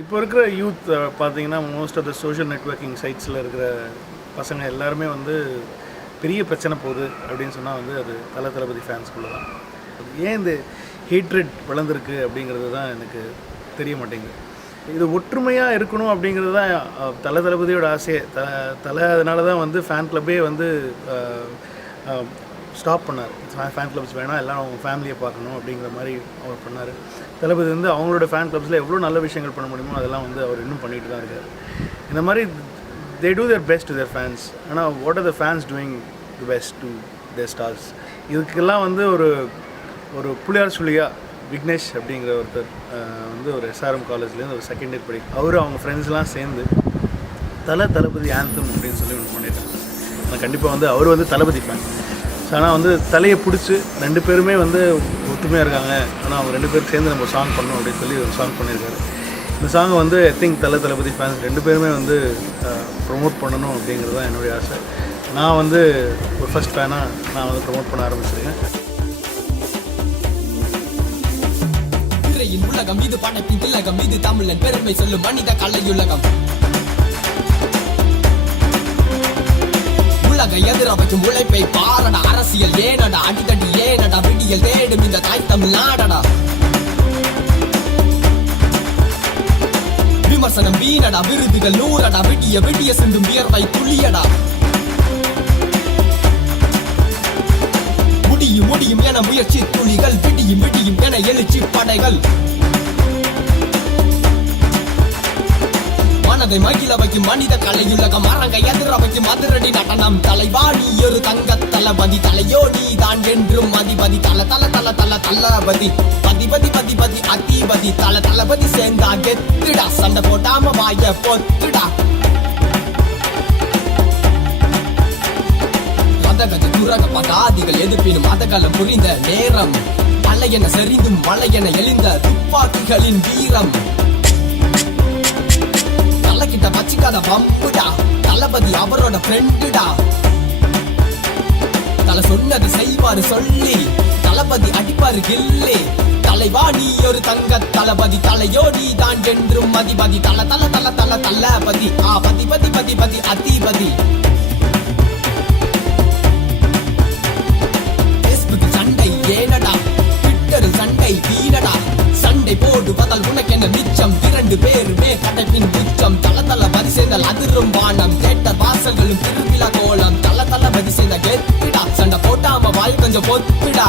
இப்போ இருக்கிற யூத் பார்த்தீங்கன்னா most of the social networking சைட்ஸில் இருக்கிற பசங்க எல்லாருமே வந்து பெரிய பிரச்சனை போகுது அப்படின்னு சொன்னால் வந்து அது தளபதி ஃபேன்ஸ்குள்ளே தான். ஏன் இந்த ஹேட்ரெட் வளர்ந்துருக்கு அப்படிங்கிறது தான் எனக்கு தெரிய மாட்டேங்குது. இது ஒற்றுமையாக இருக்கணும் அப்படிங்கிறது தான் தளபதியோட ஆசையே. அதனால தான் வந்து ஃபேன் கிளப்பே வந்து ஸ்டாப் பண்ணார். ஃபேன் கிளப்ஸ் வேணாம், எல்லாம் அவங்க ஃபேமிலியை பார்க்கணும் அப்படிங்கிற மாதிரி அவர் பண்ணார். தளபதி வந்து அவங்களோட ஃபேன் கிளப்ஸில் எவ்வளோ நல்ல விஷயங்கள் பண்ண முடியுமோ அதெல்லாம் வந்து அவர் இன்னும் பண்ணிட்டு தான் இருக்கார். இந்த மாதிரி they do their best to their fans. ஆனால் what are the fans doing the best to their stars? இதுக்கெல்லாம் வந்து ஒரு புள்ளியார் சொல்லியா விக்னேஷ் அப்படிங்கிற ஒருத்தர் வந்து ஒரு எஸ்ஆர்எம் காலேஜ்லேருந்து ஒரு செகண்ட் இயர் அவர் அவங்க ஃப்ரெண்ட்ஸ்லாம் சேர்ந்து தளபதி ஆந்தம் அப்படின்னு சொல்லி ஒன்று பண்ணிட்டாங்க. ஆனால் கண்டிப்பாக வந்து அவர் வந்து தளபதி ஃபேன். ஆனால் வந்து தலையை பிடிச்சி ரெண்டு பேருமே வந்து ஒத்துமையாக இருக்காங்க. ஆனால் அவங்க ரெண்டு பேரும் சேர்ந்து நம்ம சாங் பண்ணோம் அப்படின்னு சொல்லி ஒரு சாங் பண்ணியிருக்காரு. இந்த சாங்கை வந்து ஐ திங்க் தளபதி ஃபேன்ஸ் ரெண்டு பேருமே வந்து ப்ரொமோட் பண்ணணும் அப்படிங்கிறது தான் என்னுடைய ஆசை. நான் வந்து ஒரு ஃபஸ்ட் ஃபேனாக நான் வந்து ப்ரொமோட் பண்ண ஆரம்பிச்சிருக்கேன். உலகம் இது படைப்பின் திலகம், இது தமிழன் பெருமை சொல்லும் மனித கலையுலகம். உலக எதிர வைக்கும் உழைப்பை பாரடா, அரசியல் ஏனடா, அடிதடி ஏனடா, விடியல் தேடும் இந்த தாய் தமிழ் நாடடா. விமர்சனம் வீணடா, விருதுகள் நூறடா, விடிய விடிய சிந்தும் வியர்வை துளியடா. முடியும் முடியும் என முயற்சி துளிகள், விடியும் விடியும் என எழுச்சி படைகள். மனதை மகிழ வைக்கும் மனித கலையுலகம், அரங்கை எதிர வைக்கும் அதிரடி நடனம். தலைவாணி ஒரு தங்க தளபதி, தலையோடி தான் என்றும் அதிபதி. தளபதி பதி அதிபதி. தளபதி சேர்ந்தா கெத்துடா, சண்டை போட்டாம வாய பொத்துடா. மதகஜ துரக பதாதிகள் எதிர்ப்பினும் மதகலம் புரிந்த நேரம். பழையன செறிந்தும் மழையென எழுந்த துப்பாக்கிகளின் வீரம். தலைக்கிட்ட வச்சுக்காத பம்புடா, தளபதி அவரோட ஃப்ரெண்டுடா. தலை சொன்னது செய்வாரு சொல்லி, தளபதி அடிப்பாரு கில்லி. தலைவாணி ஒரு தங்க தளபதி, தலையோடி தான் என்றும் அதிபதி. தளபதி பதி அதிபதி. சண்டை ஏனடா, ட்விட்டரில் சண்டை வீணடா. சண்டை போடுவதால் உனக்கென்ன மிச்சம், இரண்டு பேருமே கடைப்பின் உச்சம். தளபதி சேர்ந்தால் அதிரும் வானம், கேட்ட வாசல்களும் திருவிழா கோலம். தளபதி சேர்ந்த கெத்திடா, சண்டை போட்டாம வாய் கொஞ்சம் பொத்துடா.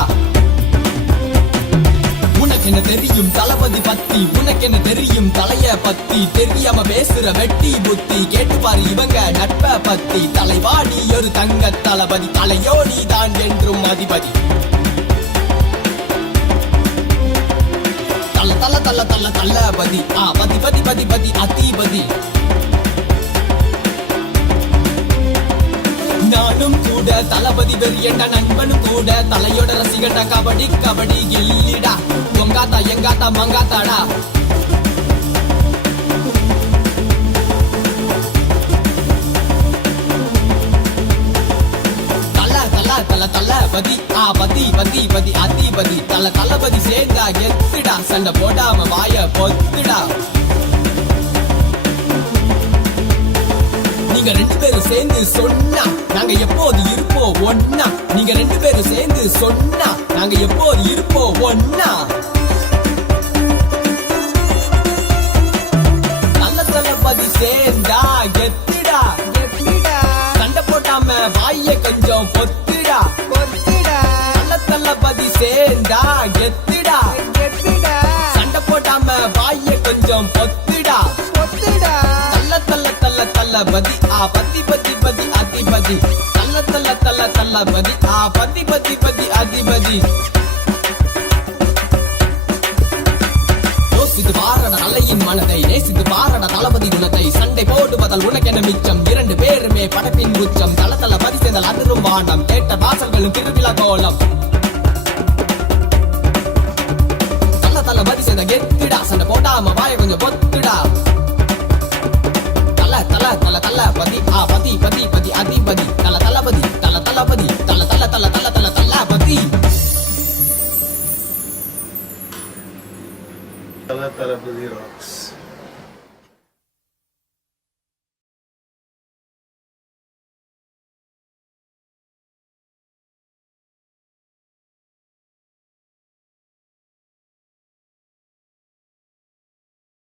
உனக்கென்ன தெரியும் தளபதி பத்தி, உனக்கென்ன தெரியும் தலைய பத்தி. தெரியாம பேசுற வெட்டி புத்தி, கேட்டுப்பாரு இவங்க நட்ப பத்தி. தலைவாடி ஒரு தங்க தளபதி, தலையோடி தான் என்றும் அதிபதி. தளபதி பதி அதிபதி. நானும் கூட தளபதி வெறியண்ட, நண்பனும் கூட தலையோட ரசிகண்டா. கபடி கபடி கில்லிடா, உங்காத்தா எங்காத்தா மங்காத்தாடா. தளபதி பதி அதிபதி. தளபதி சேர்ந்தா கெத்துடா, சண்டை போடாம வாய பொத்துடா. நீங்க ரெண்டு பேரும் சேர்ந்து சொன்னா நாங்க எப்போது இருப்போம் ஒன்னா. நீங்க ரெண்டு பேரும் சேர்ந்து சொன்னா நாங்க எப்போது இருப்போம் ஒன்னா. தளபதி சேர்ந்தா கெத்துடா, சண்டை போட்டாம வாய கொஞ்சம் பொத்துடா. தளபதி சேர்ந்தா கெத்துடா, சண்டை போட்டாம வாய கொஞ்சம் பொத்துடா. தளபதி பதி அதிபதி. தளபதி பதி அதிபதி. யோசித்து பாரட தலையின் மனதை, நேசித்து பாரட தளபதி குணத்தை. சண்டை போடுவதால் உனக்கென மிச்சம், இரண்டு பேருமே படத்தின் உச்சம். தளபதி சேர்ந்தால் அதிரும் வானம், கேட்ட வாசல்களும் திருவிழா கோலம். தளபதி சேர்ந்த கெத்துடா, சண்டை போடாம வாய கொஞ்சம் பொத்துடா. தளபதி பதி அதிபதி. தளபதி தளபதி ராக்ஸ்.